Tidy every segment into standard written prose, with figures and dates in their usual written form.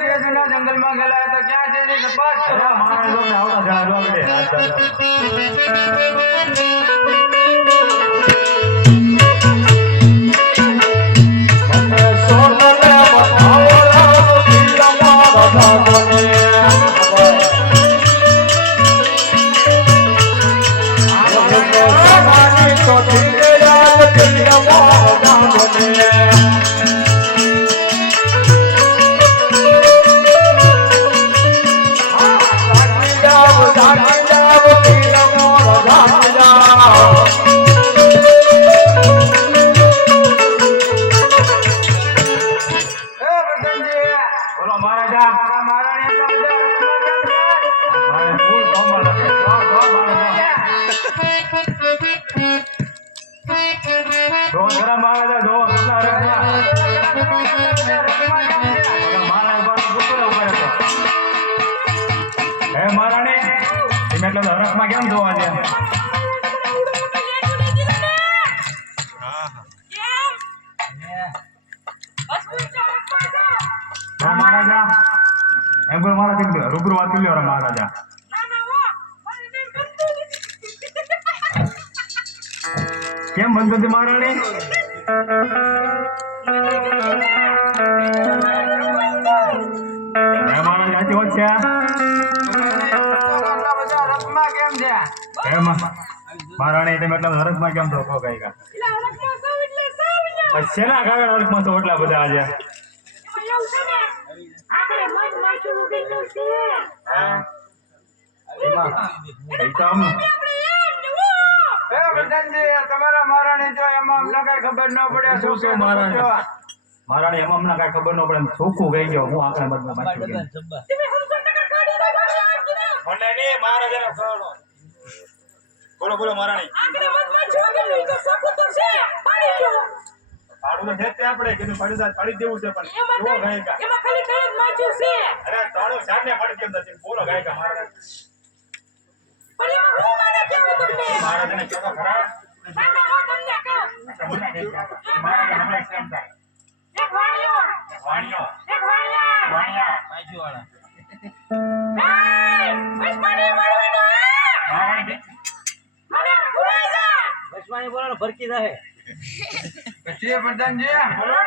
જંગલમાં ગયેલા હતા ક્યાં છે એની તપાસ કરો. મારા જોડે આવડા જણા જોડે હરખમાં કેમ જોવા છે? મહારાજા એમ બોલ મારા રૂબરૂ વાત કરી લો મહારાજા. કેમ બંધ નથી મહારાણી? મહારાજા સાચી વાત છે. મહારાણી તમે એટલા હરખમાં કેમ છો? કહો કઈ શેના કાગળ હરખમાં છો એટલા બધા આજે? તમારા મહારાણી જો એમાં અમને કઈ ખબર ન પડે શું છે મહારાણી એમાં અમને કઈ ખબર ન પડે ચોખ્ખું ગઈ ગયો હું આંકડા બદલા બોલો બોલો મહારાણી. પાડું તો છે આપણે કીધું પાડી દેવું છે પણ કેવો ગાયકા એમાં ખાલી કઈ માચ્યું છે. અરે તાળો સાને પાડી કેમ નથી? બોલો ગાયકા મહારાજ. પણ એમાં હું માને કેવું તમને મહારાજને કેવો ખરા સાને હો તમને કે મહારાજ હમણાં કેમ થાય? એક વાણિયો એક વાણિયા માચ્યું વાળા એ બસ પાણી મારવાનો મહારાજ મને ભૂલાઈ જા બસ પાણી બોલાનો ભરકી જાહે પછી પ્રધાનજી બોલો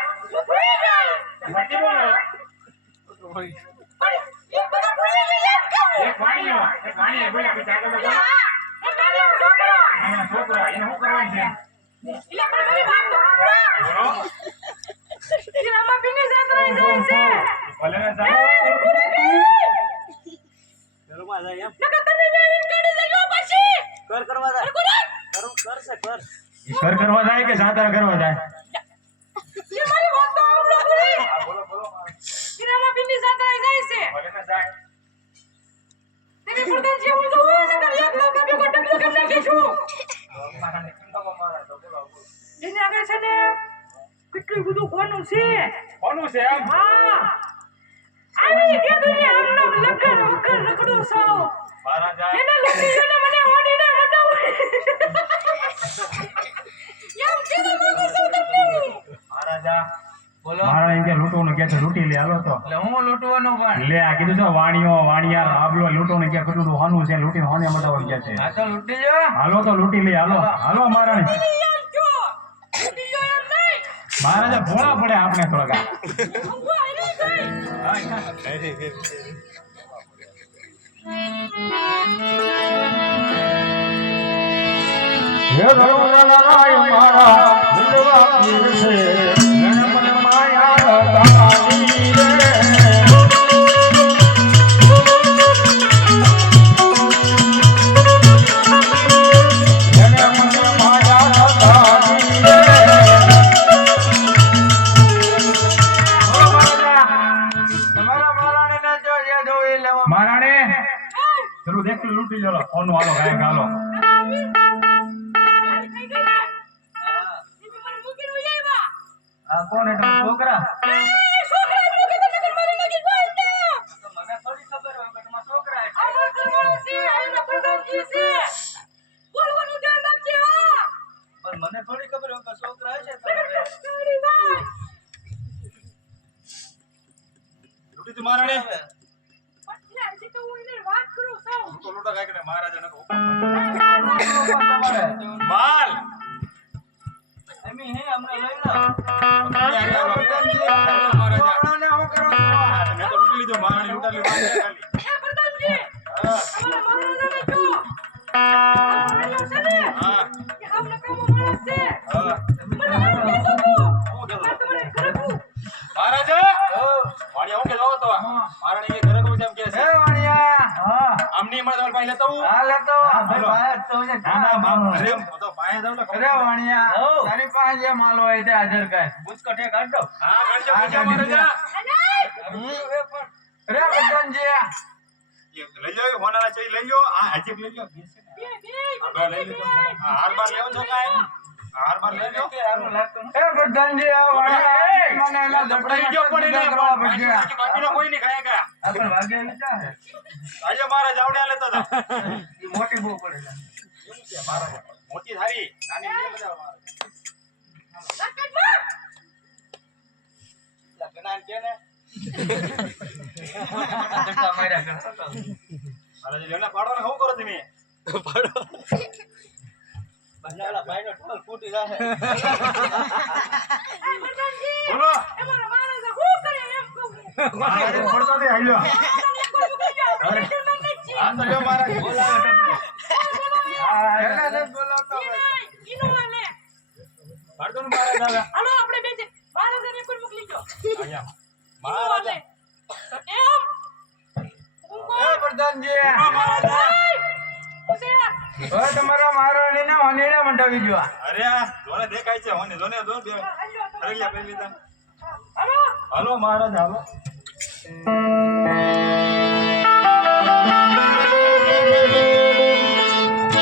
ભૂલી જાય ભરકી બોલો પણ એ બધા ભૂલી ગયા એક વાણિયો બોલ્યા પછી આગળ બોલો એક નાનો છોકરો એને શું કરવાનું છે? એટલે પણ મારી વાત તો સાંભળો બોલો એટલે આમાં પીને જાત્રા જાય છે ભલે ને જાઓ ચલો માં જાય એમ નકા તમે બેન કાઢી જાય પછી કર કરવા જાય કરશે કર કરવા જાય કે જાત્રા કરવા જાય? એ મારી વાત તો સાંભળો પૂરી. હા બોલો બોલો ઇનામાં પીને જાત્રા જાય છે ભલે ને જાય તમે પ્રધાનજી હું તો નકર એક લાખ રૂપિયા ટકલો કેમ નાખી છું મારાને કંટાળો મારા તો બોલો એને આગળ છે ને કેટલું બધું કોનું છે એમ? હા આવી કે દુનિયા આમનો લખર વખર રખડો છો મહારાજા એને લખીને મને ઓડીને મટાવો એમ કેનો માંગુ છું તમને મહારાજા બોલો. મહારાજ કે લૂંટવાનું કે છે લૂંટી લે હાલો તો. એટલે હું લૂંટવાનો પણ લે આ કીધું છે વાણિયા આબલો લૂંટવાનું કે કીધું હોનું છે લૂંટીને હોને મટાવો કે છે. હા તો લૂંટી જો હાલો તો લૂંટી લે હાલો મહારાજ. મહારાજા ભોળા પડે આપણે થોડા લૂંટી લો ફોન વાળો ગાય ગાલો કોણ એટલે છોકરા મને થોડી ખબર હોય કે છોકરા છે દીધું મહારાણી એટલે હજી તો હું એને વાત કરું છું. તો લૂંટા કાંઈક ને મહારાજાને કહો. તમારે માલ એમી હે હમણાં લઈ લો તમે આયા આવો. પ્રધાનજી મહારાજા વાળાને હું કરો છો હા, મેં તો લૂંટી લીધો મહારાણી લૂંટાલી વાત છે ખાલી. એ પ્રધાનજી હા અમારા મહારાજાને કહો. આ માણ્યો છે ને હા કે આમ નકામો માણસ છે. હા મને આમ કીધું તું. હું કહેતો આ તમારે ઘરકું. મહારાજા વાણિયા હું કહેતો હતો મહારાણી કે ઘરે કોઈ એમ કહે હે છે વાણિયા હા આમની મળે તમારે પાસે લેતો હું હાલે તો ભાઈ હાલો. બહાર તો છે ના ના બાપ અરે હું તો પાસે જાઉં ને અરે વાણિયા હો. તારી પાસે જે માલ હોય તે હાજર કર બુચકો ઠેક કાઢો. હા ગણજો બીજા મહારાજા અને અરે પ્રધાનજી લઈ લો હોનાના છે લઈ લો આ હજી લઈ લો બે આગળ લઈ લો આ હાર બાર લેવો છો કાંઈ હાર બાર લઈ લો એ પ્રધાનજી આ વાણિયા મને એના દપડાઈ ગયો પણ એને કરવા પડશે બાકીનો કોઈ નહીં ખાય ગયા આપણે વાગે વિચાર આજે મારા જાવડે લેતા હતા એ મોટી બહુ પડે છે એવું છે મારા મોટી થારી નાની લે બધા મારા લકડમાં. લગનાન કે ને ધક્કા માર્યા કરતો મારા જે લેના પાડવાને શું કરો તમે બનાવેલા ભાઈનો ઢોલ ફૂટી જાય. એ પ્રધાનજી બોલો એ મારા મહારાજા શું કરે એમ કહું છું. મારા પડતો દે આઈલો મહારાજાને એક વાર મોકલી જાઓ. આપણે ટેન્શન નથી જ. આ તો લ્યો મારા બોલાવે ટપલી. એને નથી બોલાવતો ઈનો વાલે. પાડતો ને મારા દાદા હાલો આપણે બે જણ મહારાજાને એક વાર મોકલી જાઓ. અહીંયા ઈનો વાલે. મહારાજા એમ હું એ કહું. પ્રધાનજી મહારાજા હું છે? હવે તમારા મહારાણી ના હનેડા મંડાવી જો અરે આ જોને દેખાય છે હોને જોને જો બે હાલો, અરે લ્યા પેલી લીધા હાલો. હાલો મહારાજા હાલો